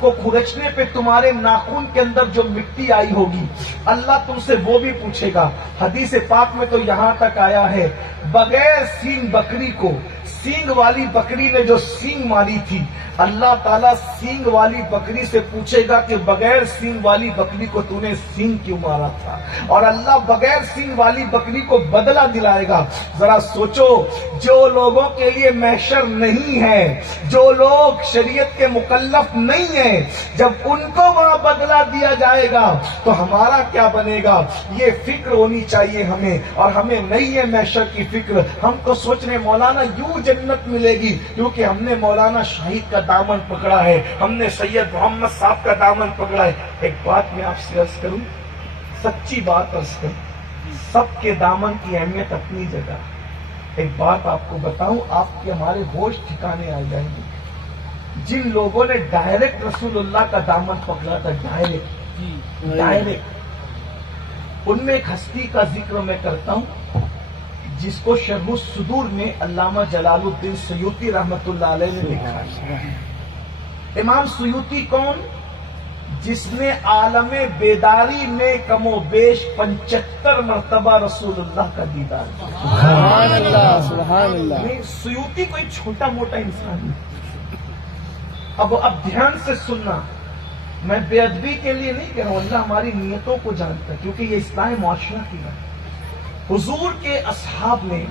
کو کھرچنے پہ تمہارے ناخن کے اندر جو مٹی آئی ہوگی اللہ تم سے وہ بھی پوچھے گا۔ حدیث پاک میں تو یہاں تک آیا ہے بغیر سینگ بکری کو سینگ والی بکری نے جو سینگ ماری تھی اللہ تعالیٰ سینگ والی بکری سے پوچھے گا کہ بغیر سینگ والی بکری کو تو نے سینگ کیوں مارا تھا، اور اللہ بغیر سینگ والی بکری کو بدلہ دلائے گا۔ ذرا سوچو جو لوگوں کے لیے محشر نہیں ہے، جو لوگ شریعت کے مکلف نہیں ہیں، جب ان کو وہاں بدلہ دیا جائے گا تو ہمارا کیا بنے گا؟ یہ فکر ہونی چاہیے ہمیں، اور ہمیں نہیں ہے محشر کی فکر۔ ہم تو سوچ رہے مولانا یوں جنت ملے گی کیونکہ ہم نے مولانا شاہد کا دامن پکڑا ہے، ہم نے سید محمد صاحب کا دامن پکڑا ہے۔ ایک بات میں آپ سے عرض کروں، سچی بات عرض کروں، سب کے دامن کی اہمیت اپنی جگہ۔ ایک بات آپ کو بتاؤں، آپ کے ہمارے ہوش ٹھکانے آ جائیں گے۔ جن لوگوں نے ڈائریکٹ رسول اللہ کا دامن پکڑا تھا، ڈائریکٹ، ان میں ایک ہستی کا ذکر میں کرتا ہوں جس کو شرح الصدور میں علامہ جلال الدین سیوطی رحمت اللہ علیہ نے لکھا ہے۔ امام سیوطی کون؟ جس نے عالم بیداری میں کم و بیش 75 مرتبہ رسول اللہ کا دیدار کیا۔ سبحان اللہ، سبحان اللہ۔ سیوطی کوئی چھوٹا موٹا انسان نہیں۔ اب دھیان سے سننا، میں بے ادبی کے لیے نہیں کہہ رہا ہوں، اللہ ہماری نیتوں کو جانتا ہے، کیونکہ یہ اصلاح معاشرہ کی بات ہے۔ حضور کے اصحاب میں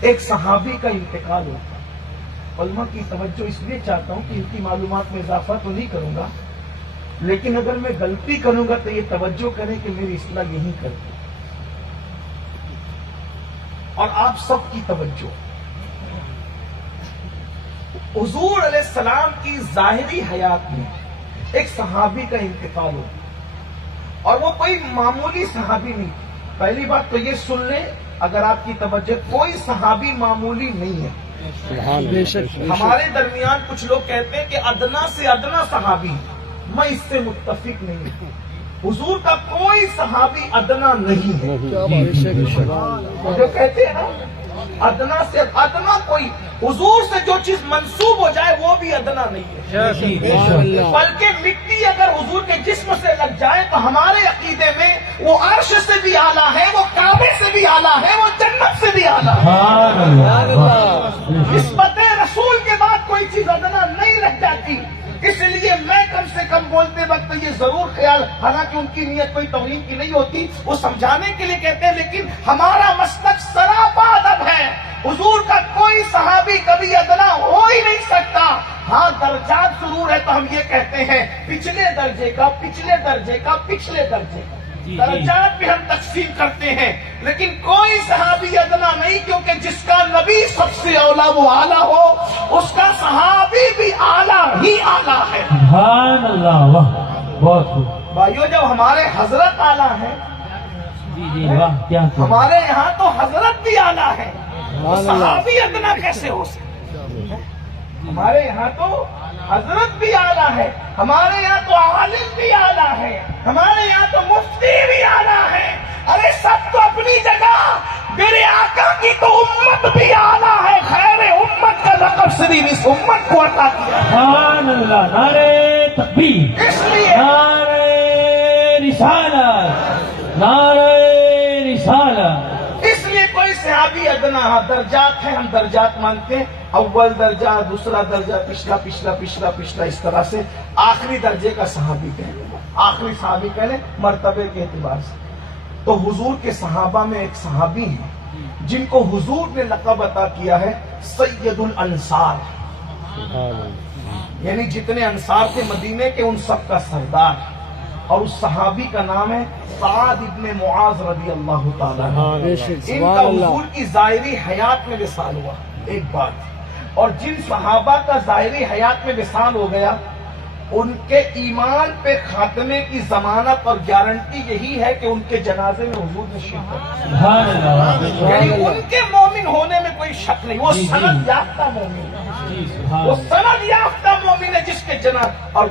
ایک صحابی کا انتقال ہوتا۔ علماء کی توجہ اس لیے چاہتا ہوں کہ ان کی معلومات میں اضافہ تو نہیں کروں گا، لیکن اگر میں غلطی کروں گا تو یہ توجہ کریں کہ میری اصلاح یہی کرتی، اور آپ سب کی توجہ۔ حضور علیہ السلام کی ظاہری حیات میں ایک صحابی کا انتقال ہو، اور وہ کوئی معمولی صحابی نہیں۔ پہلی بات تو یہ سن لیں، اگر آپ کی توجہ، کوئی صحابی معمولی نہیں ہے۔ ہمارے درمیان کچھ لوگ کہتے ہیں کہ ادنا سے ادنا صحابی، میں اس سے متفق نہیں ہوں۔ حضور کا کوئی صحابی ادنا نہیں ہے۔ جو کہتے ہیں نا ادنا سے ادنا، کوئی حضور سے جو چیز منسوب ہو جائے وہ بھی ادنا نہیں ہے، بلکہ مٹی اگر حضور کے جسم سے لگ جائے تو ہمارے عقیدے میں وہ عرش سے بھی اعلیٰ ہے، وہ کعبے سے بھی اعلیٰ ہے، وہ جنت سے بھی اعلیٰ ہے۔ نسبت رسول کے بعد کوئی چیز ادنا نہیں رہ جاتی۔ اس لیے میں کم سے کم بولتے وقت یہ ضرور خیال، حالانکہ ان کی نیت کوئی توہین کی نہیں ہوتی، وہ سمجھانے کے لیے کہتے ہیں، لیکن ہمارا مسلک سراپا ادب ہے۔ حضور کا کوئی صحابی کبھی ادنا ہو ہی نہیں سکتا۔ ہاں درجات ضرور ہے، تو ہم یہ کہتے ہیں پچھلے درجے کا، پچھلے درجے کا، پچھلے درجے کا درجات بھی ہم تقسیم کرتے ہیں، لیکن کوئی صحابی ادنا نہیں، کیونکہ جس کا نبی سب سے اولا وہ اعلیٰ ہو، اس کا صحابی بھی اعلیٰ ہی اعلیٰ ہے۔ سبحان اللہ، واہ، بہت خوب بھائیو، جب ہمارے حضرت اعلیٰ ہیں، جی واہ، کیا خوب۔ ہمارے یہاں تو حضرت بھی اعلیٰ ہے، تو صحابی ادنا کیسے ہو سکتا؟ ہمارے یہاں تو حضرت بھی اعلیٰ ہے، ہمارے یہاں تو عالم بھی اعلیٰ ہے، ہمارے یہاں تو مفتی بھی اعلیٰ ہے۔ ارے سب تو اپنی جگہ، میرے آقا کی تو امت بھی اعلیٰ ہے، خیر امت کا لقب صرف اس امت کو عطا کیا۔ سبحان اللہ، نعرہ تکبیر، اس لیے نعرہ رسالت، نعرہ رسالت۔ اس لیے کوئی صحابی ادنا، درجات ہیں، ہم درجات مانتے ہیں، اول درجہ، دوسرا درجہ، پچھلا پچھلا پچھلا پچھلا، اس طرح سے آخری درجے کا صحابی کہہ لیں، آخری صحابی کہہ لیں مرتبے کے اعتبار سے۔ تو حضور کے صحابہ میں ایک صحابی ہیں جن کو حضور نے لقب عطا کیا ہے سید الانصار، یعنی جتنے انصار تھے مدینے کے ان سب کا سردار، اور اس صحابی کا نام ہے سعد ابن معاذ رضی اللہ تعالیٰ عنہ۔ ان کا حضور کی ظاہری حیات میں وصال ہوا، ایک بات۔ اور جن صحابہ کا ظاہری حیات میں وصال ہو گیا، ان کے ایمان پہ خاتمے کی ضمانت اور گارنٹی یہی ہے کہ ان کے جنازے میں حضور نے شرکت کی، یعنی ان کے مومن ہونے میں کوئی شک نہیں، وہ سند یافتہ مومن ہے، وہ سند یافتہ مومن ہے جس کے جنازے۔ اور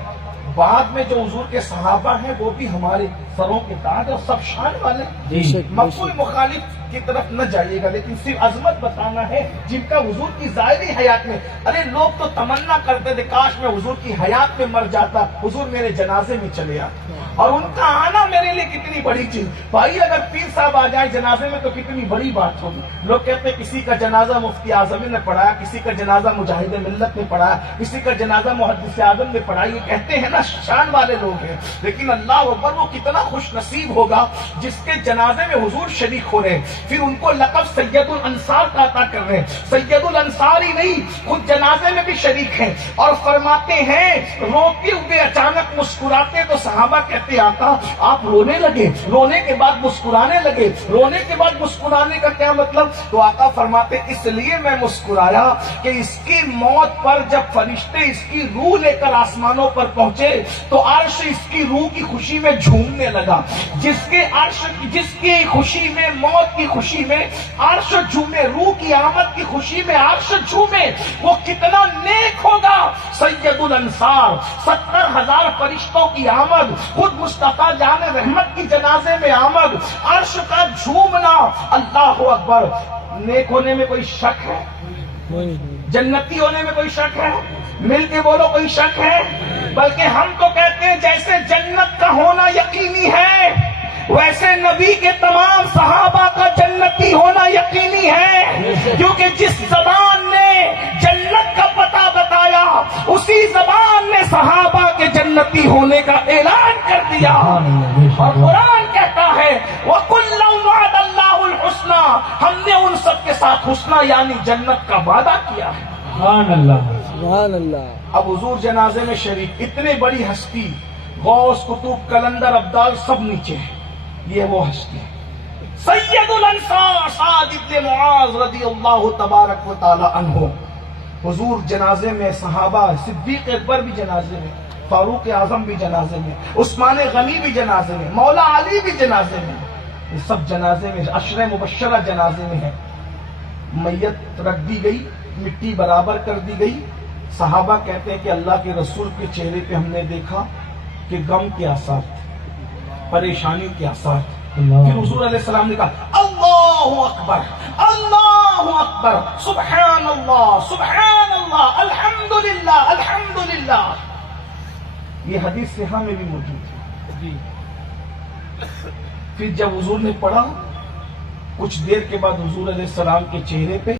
بعد میں جو حضور کے صحابہ ہیں وہ بھی ہمارے سروں کے تاج اور سب شان والے، مقبول مخالف کی طرف نہ جائیے گا، لیکن صرف عظمت بتانا ہے جن کا حضور کی ظاہری حیات میں، ارے لوگ تو تمنا کرتے تھے کاش میں حضور کی حیات میں مر جاتا، حضور میرے جنازے میں چلے آتے، اور ان کا آنا میرے لیے کتنی بڑی چیز۔ بھائی اگر پیر صاحب آ جائیں جنازے میں تو کتنی بڑی بات ہوگی۔ لوگ کہتے ہیں کسی کا جنازہ مفتی اعظم نے پڑھایا، کسی کا جنازہ مجاہد ملت نے پڑھایا، کسی کا جنازہ محدث اعظم نے پڑھایا، یہ کہتے ہیں نا شان والے لوگ ہیں، لیکن اللہ اکبر وہ کتنا خوش نصیب ہوگا جس کے جنازے میں حضور شریک ہو رہے ہیں، پھر ان کو لقب سید الانصار کا عطا کر رہے ہیں۔ سید الانصار ہی نہیں، خود جنازے میں بھی شریک ہیں، اور فرماتے ہیں روتے ہوئے اچانک مسکراتے تو صحابہ کہتے آقا آپ رونے لگے، رونے کے بعد مسکرانے لگے، رونے کے بعد مسکرانے کا کیا مطلب؟ تو آقا فرماتے اس لیے میں مسکرایا کہ اس کی موت پر جب فرشتے اس کی روح لے کر آسمانوں پر پہنچے تو عرش اس کی روح کی خوشی میں جھومنے لگا، جس کی خوشی میں، موت کی خوشی میں عرش جھومے، روح کی آمد کی خوشی میں عرش جھومے، وہ کتنا نیک ہوگا۔ سید الانصار 70,000 فرشتوں کی آمد، خود مصطفیٰ جان رحمت کی جنازے میں آمد، عرش کا جھومنا، اللہ اکبر۔ نیک ہونے میں کوئی شک ہے؟ جنتی ہونے میں کوئی شک ہے؟ مل کے بولو کوئی شک ہے؟ بلکہ ہم تو کہتے ہیں جیسے جنت کا ہونا یقینی ہے ویسے نبی کے تمام صحابہ کا جنتی ہونا یقینی ہے، کیونکہ جس زبان نے جنت کا پتہ بتایا اسی زبان نے صحابہ کے جنتی ہونے کا اعلان کر دیا، اور قرآن کہتا ہے وَكُلًّا وَعَدَ اللَّهُ الْحُسْنَى، ہم نے ان سب کے ساتھ حسنہ یعنی جنت کا وعدہ کیا ہے۔ سبحان اللہ، سبحان اللہ۔ اب حضور جنازے میں شریک، اتنے بڑی ہستی، غوث قطب کلندر ابدال سب نیچے ہیں، یہ وہ ہستی ہے سید الانصار سعد بن معاذ رضی اللہ تبارک و تعالی عنہ۔ حضور جنازے میں، صحابہ، صدیق اکبر بھی جنازے میں، فاروق اعظم بھی جنازے میں، عثمان غنی بھی جنازے میں، مولا علی بھی جنازے میں، یہ سب جنازے میں، عشرہ مبشرہ جنازے میں ہے۔ میت رکھ دی گئی، مٹی برابر کر دی گئی، صحابہ کہتے ہیں کہ اللہ کے رسول کے چہرے پہ ہم نے دیکھا کہ غم کے آثار تھے، پریشانی کے آثار تھے۔ پھر حضور علیہ السلام نے کہا اللہ اکبر، اللہ اکبر، سبحان اللہ، الحمدللہ، الحمدللہ۔ یہ حدیث صحیح میں بھی موجود ہے۔ پھر جب حضور نے پڑھا، کچھ دیر کے بعد حضور علیہ السلام کے چہرے پہ